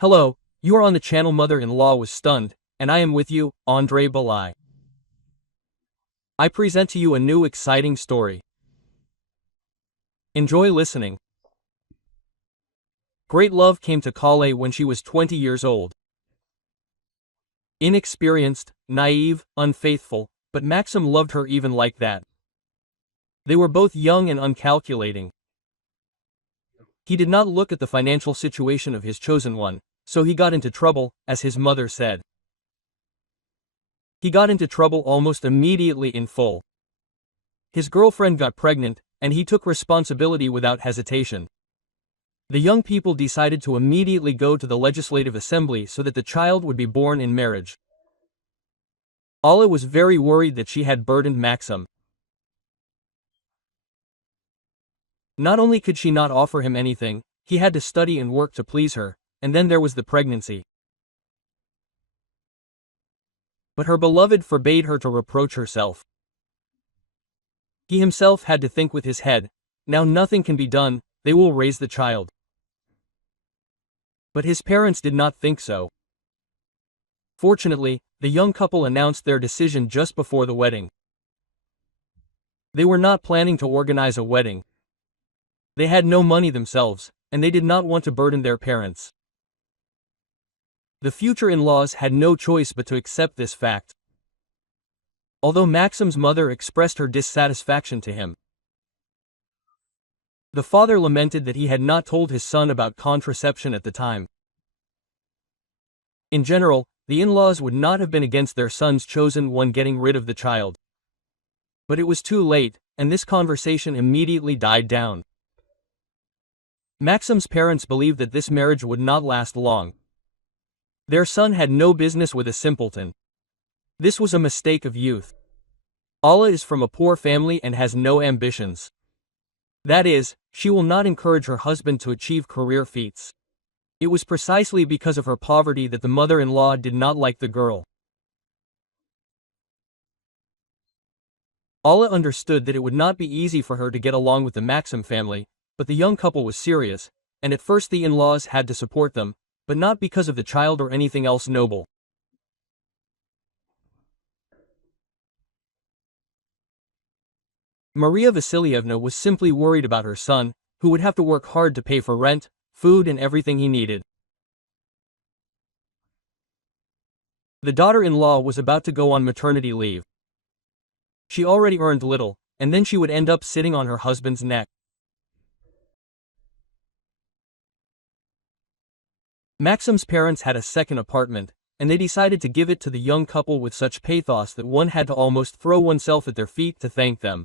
Hello, you are on the channel Mother-in-Law was stunned, and I am with you, Andre Balai. I present to you a new exciting story. Enjoy listening. Great love came to Kale when she was 20 years old. Inexperienced, naive, unfaithful, but Maxim loved her even like that. They were both young and uncalculating. He did not look at the financial situation of his chosen one, so he got into trouble, as his mother said. He got into trouble almost immediately in full. His girlfriend got pregnant, and he took responsibility without hesitation. The young people decided to immediately go to the legislative assembly so that the child would be born in marriage. Ala was very worried that she had burdened Maxim. Not only could she not offer him anything, he had to study and work to please her, and then there was the pregnancy. But her beloved forbade her to reproach herself. He himself had to think with his head, now nothing can be done, they will raise the child. But his parents did not think so. Fortunately, the young couple announced their decision just before the wedding. They were not planning to organize a wedding. They had no money themselves, and they did not want to burden their parents. The future in-laws had no choice but to accept this fact. Although Maxim's mother expressed her dissatisfaction to him, the father lamented that he had not told his son about contraception at the time. In general, the in-laws would not have been against their son's chosen one getting rid of the child. But it was too late, and this conversation immediately died down. Maxim's parents believed that this marriage would not last long. Their son had no business with a simpleton. This was a mistake of youth. Ala is from a poor family and has no ambitions. That is, she will not encourage her husband to achieve career feats. It was precisely because of her poverty that the mother-in-law did not like the girl. Ala understood that it would not be easy for her to get along with the Maxim family, but the young couple was serious, and at first the in-laws had to support them, but not because of the child or anything else noble. Maria Vasilievna was simply worried about her son, who would have to work hard to pay for rent, food and everything he needed. The daughter-in-law was about to go on maternity leave. She already earned little, and then she would end up sitting on her husband's neck. Maxim's parents had a second apartment, and they decided to give it to the young couple with such pathos that one had to almost throw oneself at their feet to thank them.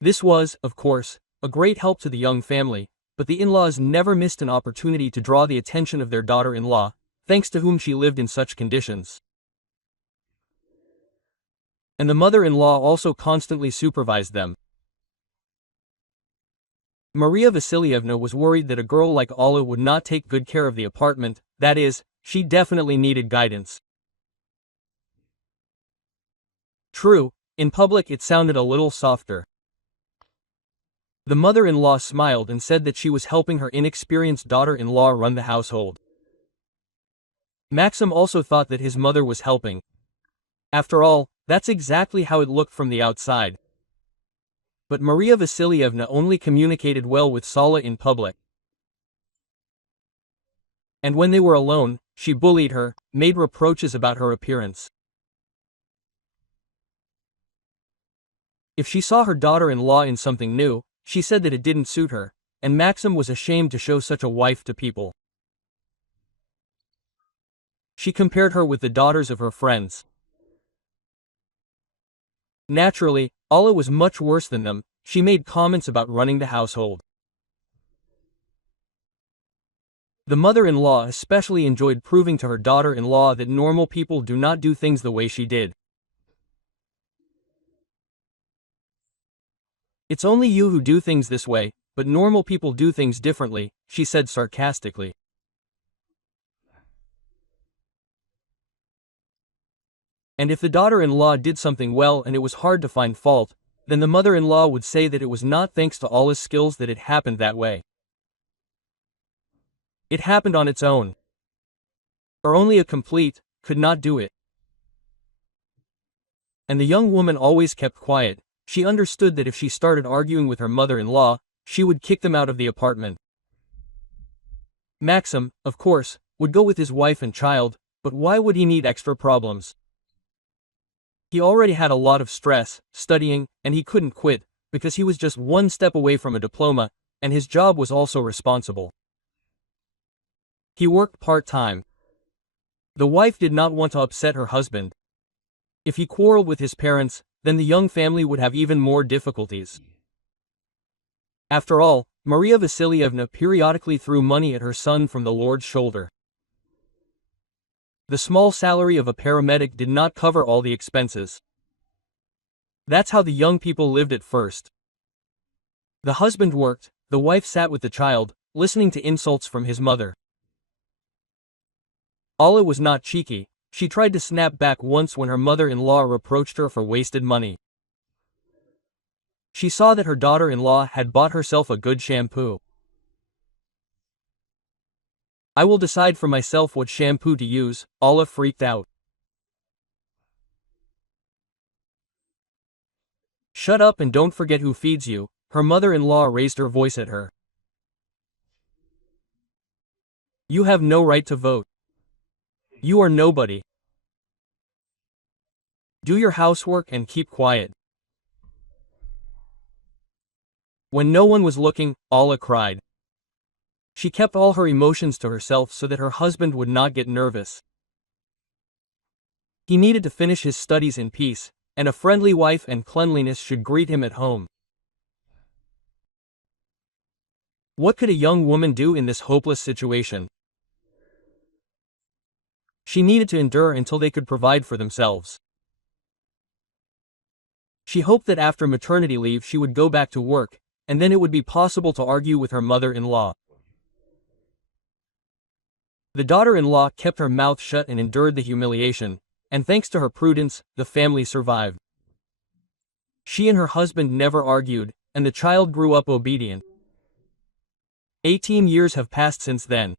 This was, of course, a great help to the young family, but the in-laws never missed an opportunity to draw the attention of their daughter-in-law, thanks to whom she lived in such conditions. And the mother-in-law also constantly supervised them. Maria Vasilievna was worried that a girl like Ala would not take good care of the apartment, that is, she definitely needed guidance. True, in public it sounded a little softer. The mother-in-law smiled and said that she was helping her inexperienced daughter-in-law run the household. Maxim also thought that his mother was helping. After all, that's exactly how it looked from the outside. But Maria Vasilievna only communicated well with Sala in public. And when they were alone, she bullied her, made reproaches about her appearance. If she saw her daughter-in-law in something new, she said that it didn't suit her, and Maxim was ashamed to show such a wife to people. She compared her with the daughters of her friends. Naturally, Ala was much worse than them. She made comments about running the household. The mother-in-law especially enjoyed proving to her daughter-in-law that normal people do not do things the way she did. It's only you who do things this way, but normal people do things differently, she said sarcastically. And if the daughter-in-law did something well and it was hard to find fault, then the mother-in-law would say that it was not thanks to Allah's skills that it happened that way. It happened on its own. Or only a complete could not do it. And the young woman always kept quiet. She understood that if she started arguing with her mother-in-law, she would kick them out of the apartment. Maxim, of course, would go with his wife and child, but why would he need extra problems? He already had a lot of stress, studying, and he couldn't quit, because he was just one step away from a diploma, and his job was also responsible. He worked part-time. The wife did not want to upset her husband. If he quarreled with his parents, then the young family would have even more difficulties. After all, Maria Vasilievna periodically threw money at her son from the Lord's shoulder. The small salary of a paramedic did not cover all the expenses. That's how the young people lived at first. The husband worked, the wife sat with the child, listening to insults from his mother. Alla was not cheeky. She tried to snap back once when her mother-in-law reproached her for wasted money. She saw that her daughter-in-law had bought herself a good shampoo. I will decide for myself what shampoo to use, Alla freaked out. Shut up and don't forget who feeds you, her mother-in-law raised her voice at her. You have no right to vote. You are nobody. Do your housework and keep quiet. When no one was looking, Alla cried. She kept all her emotions to herself so that her husband would not get nervous. He needed to finish his studies in peace, and a friendly wife and cleanliness should greet him at home. What could a young woman do in this hopeless situation? She needed to endure until they could provide for themselves. She hoped that after maternity leave she would go back to work, and then it would be possible to argue with her mother-in-law. The daughter-in-law kept her mouth shut and endured the humiliation, and thanks to her prudence, the family survived. She and her husband never argued, and the child grew up obedient. 18 years have passed since then.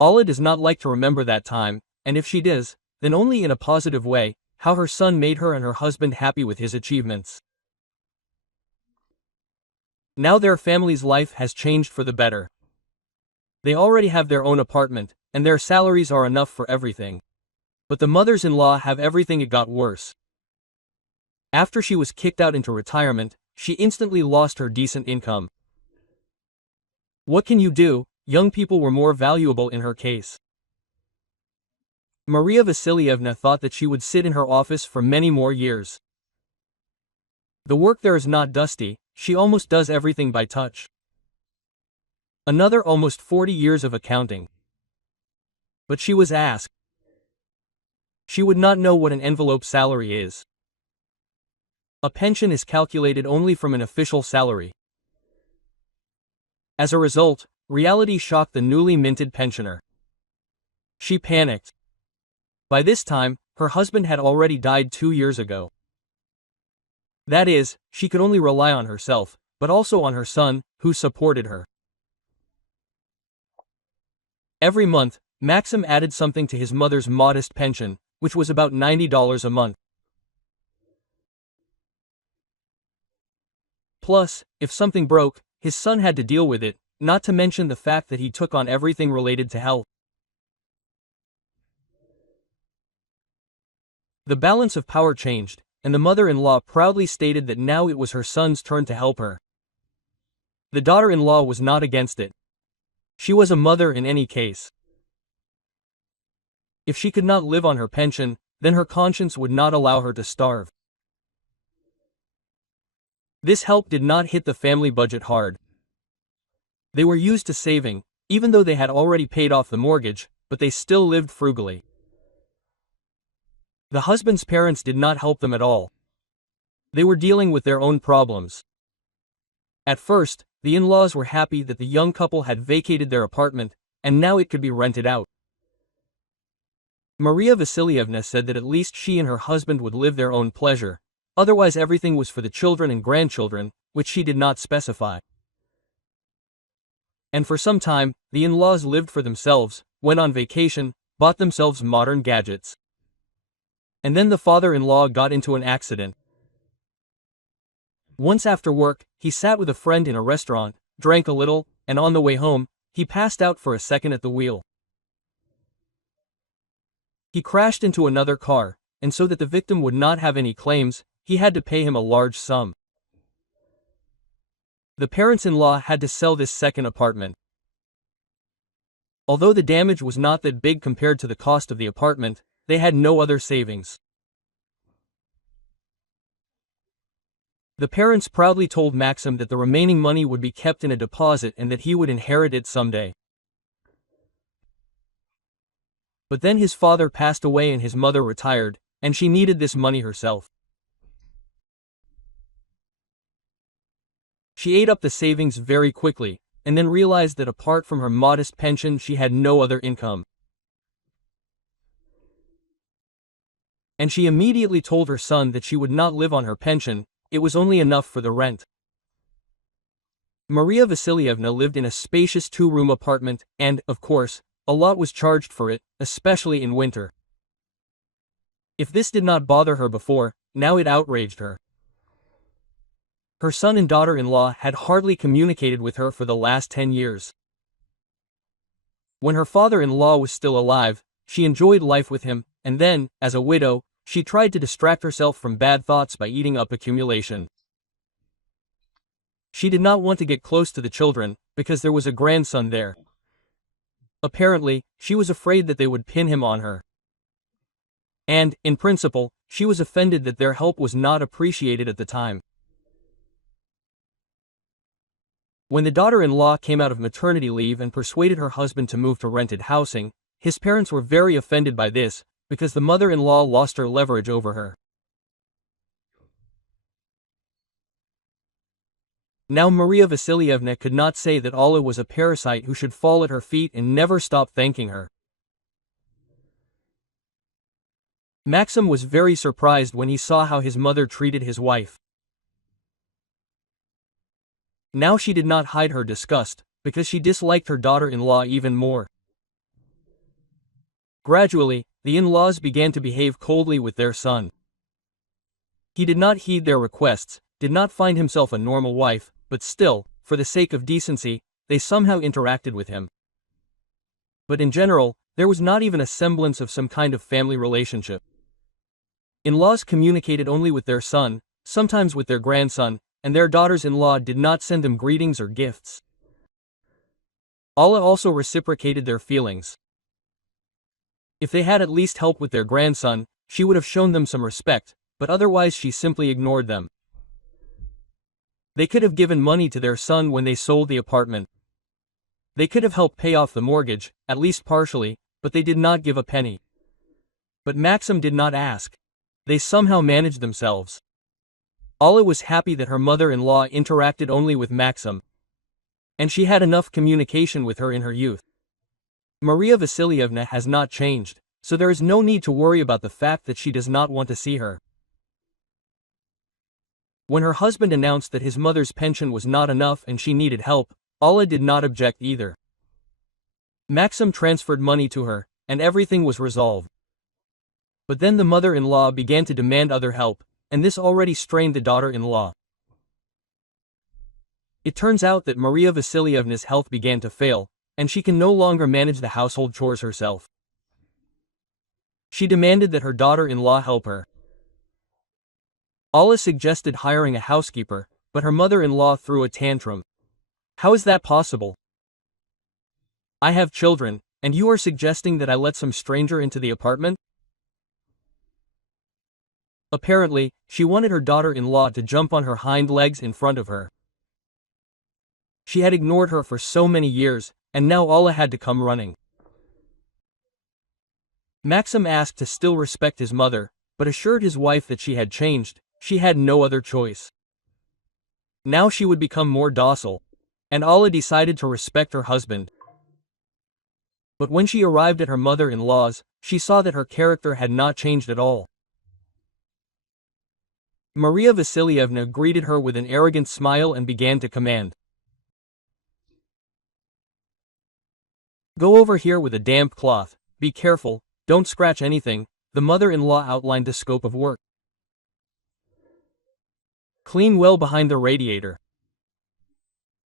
Alla does not like to remember that time, and if she does, then only in a positive way, how her son made her and her husband happy with his achievements. Now their family's life has changed for the better. They already have their own apartment, and their salaries are enough for everything. But the mothers-in-law have everything. It got worse. After she was kicked out into retirement, she instantly lost her decent income. What can you do? Young people were more valuable in her case. Maria Vasilievna thought that she would sit in her office for many more years. The work there is not dusty, she almost does everything by touch. Another almost 40 years of accounting. But she was asked. She would not know what an envelope salary is. A pension is calculated only from an official salary. As a result, reality shocked the newly minted pensioner. She panicked. By this time, her husband had already died 2 years ago. That is, she could only rely on herself, but also on her son, who supported her. Every month, Maxim added something to his mother's modest pension, which was about $90 a month. Plus, if something broke, his son had to deal with it, not to mention the fact that he took on everything related to health. The balance of power changed, and the mother-in-law proudly stated that now it was her son's turn to help her. The daughter-in-law was not against it. She was a mother in any case. If she could not live on her pension, then her conscience would not allow her to starve. This help did not hit the family budget hard. They were used to saving, even though they had already paid off the mortgage, but they still lived frugally. The husband's parents did not help them at all. They were dealing with their own problems. At first, the in-laws were happy that the young couple had vacated their apartment, and now it could be rented out. Maria Vasilievna said that at least she and her husband would live their own pleasure. Otherwise everything was for the children and grandchildren, which she did not specify. And for some time, the in-laws lived for themselves, went on vacation, bought themselves modern gadgets. And then the father-in-law got into an accident. Once after work, he sat with a friend in a restaurant, drank a little, and on the way home, he passed out for a second at the wheel. He crashed into another car, and so that the victim would not have any claims, he had to pay him a large sum. The parents-in-law had to sell this second apartment. Although the damage was not that big compared to the cost of the apartment, they had no other savings. The parents proudly told Maxim that the remaining money would be kept in a deposit and that he would inherit it someday. But then his father passed away and his mother retired, and she needed this money herself. She ate up the savings very quickly, and then realized that apart from her modest pension she had no other income. And she immediately told her son that she would not live on her pension, it was only enough for the rent. Maria Vasilievna lived in a spacious two-room apartment, and, of course, a lot was charged for it, especially in winter. If this did not bother her before, now it outraged her. Her son and daughter-in-law had hardly communicated with her for the last 10 years. When her father-in-law was still alive, she enjoyed life with him, and then, as a widow, she tried to distract herself from bad thoughts by eating up accumulation. She did not want to get close to the children, because there was a grandson there. Apparently, she was afraid that they would pin him on her. And, in principle, she was offended that their help was not appreciated at the time. When the daughter-in-law came out of maternity leave and persuaded her husband to move to rented housing, his parents were very offended by this, because the mother-in-law lost her leverage over her. Now Maria Vasilievna could not say that Alla was a parasite who should fall at her feet and never stop thanking her. Maxim was very surprised when he saw how his mother treated his wife. Now she did not hide her disgust, because she disliked her daughter-in-law even more. Gradually, the in-laws began to behave coldly with their son. He did not heed their requests, did not find himself a normal wife, but still, for the sake of decency, they somehow interacted with him. But in general, there was not even a semblance of some kind of family relationship. In-laws communicated only with their son, sometimes with their grandson, and their daughters-in-law did not send them greetings or gifts. Alla also reciprocated their feelings. If they had at least helped with their grandson, she would have shown them some respect, but otherwise she simply ignored them. They could have given money to their son when they sold the apartment. They could have helped pay off the mortgage, at least partially, but they did not give a penny. But Maxim did not ask. They somehow managed themselves. Alla was happy that her mother-in-law interacted only with Maxim, and she had enough communication with her in her youth. Maria Vasilievna has not changed, so there is no need to worry about the fact that she does not want to see her. When her husband announced that his mother's pension was not enough and she needed help, Alla did not object either. Maxim transferred money to her, and everything was resolved. But then the mother-in-law began to demand other help, and this already strained the daughter-in-law. It turns out that Maria Vasilievna's health began to fail, and she can no longer manage the household chores herself. She demanded that her daughter-in-law help her. Alla suggested hiring a housekeeper, but her mother-in-law threw a tantrum. How is that possible? I have children, and you are suggesting that I let some stranger into the apartment? Apparently, she wanted her daughter-in-law to jump on her hind legs in front of her. She had ignored her for so many years, and now Alla had to come running. Maxim asked to still respect his mother, but assured his wife that she had changed, she had no other choice. Now she would become more docile, and Alla decided to respect her husband. But when she arrived at her mother-in-law's, she saw that her character had not changed at all. Maria Vasilievna greeted her with an arrogant smile and began to command. Go over here with a damp cloth, be careful, don't scratch anything. The mother-in-law outlined the scope of work. Clean well behind the radiator.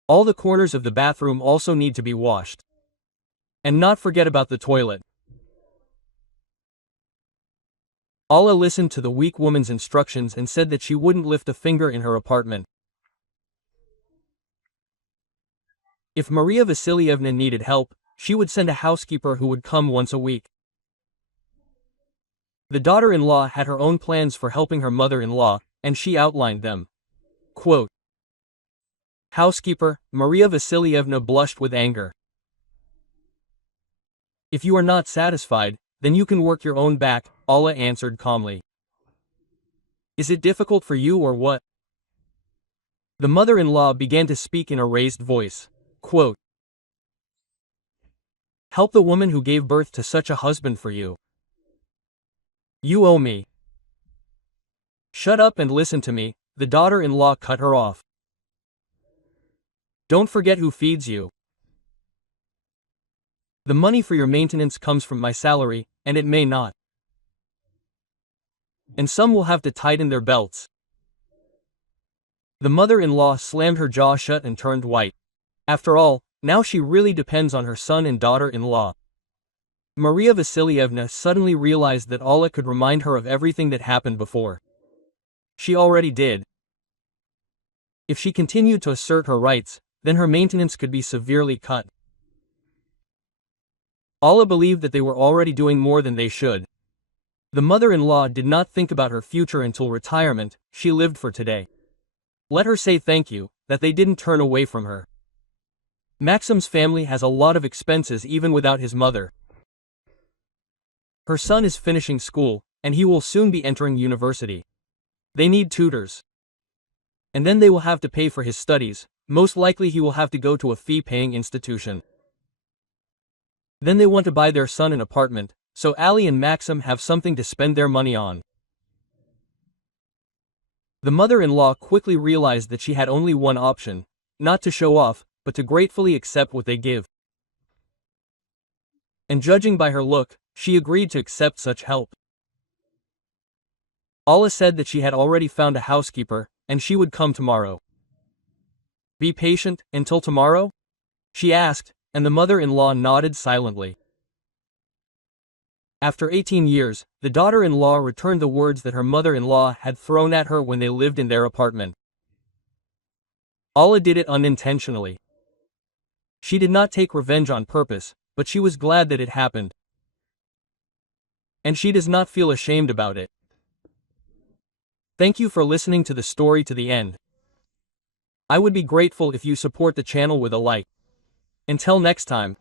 All the corners of the bathroom also need to be washed. And not forget about the toilet. Alla listened to the weak woman's instructions and said that she wouldn't lift a finger in her apartment. If Maria Vasilievna needed help, she would send a housekeeper who would come once a week. The daughter-in-law had her own plans for helping her mother-in-law, and she outlined them. Quote, Housekeeper, Maria Vasilievna blushed with anger. If you are not satisfied, then you can work your own back, Alla answered calmly. Is it difficult for you or what? The mother-in-law began to speak in a raised voice. Quote, Help the woman who gave birth to such a husband for you. You owe me. Shut up and listen to me, the daughter-in-law cut her off. Don't forget who feeds you. The money for your maintenance comes from my salary, and it may not. And some will have to tighten their belts. The mother-in-law slammed her jaw shut and turned white. After all, now she really depends on her son and daughter-in-law. Maria Vasilievna suddenly realized that Alla could remind her of everything that happened before. She already did. If she continued to assert her rights, then her maintenance could be severely cut. Alla believed that they were already doing more than they should. The mother-in-law did not think about her future until retirement, she lived for today. Let her say thank you, that they didn't turn away from her. Maxim's family has a lot of expenses even without his mother. Her son is finishing school, and he will soon be entering university. They need tutors. And then they will have to pay for his studies, most likely he will have to go to a fee-paying institution. Then they want to buy their son an apartment, so Ali and Maxim have something to spend their money on. The mother-in-law quickly realized that she had only one option, not to show off, but to gratefully accept what they give. And judging by her look, she agreed to accept such help. Alla said that she had already found a housekeeper, and she would come tomorrow. Be patient, until tomorrow? She asked, and the mother-in-law nodded silently. After 18 years, the daughter-in-law returned the words that her mother-in-law had thrown at her when they lived in their apartment. Alla did it unintentionally. She did not take revenge on purpose, but she was glad that it happened. And she does not feel ashamed about it. Thank you for listening to the story to the end. I would be grateful if you support the channel with a like. Until next time.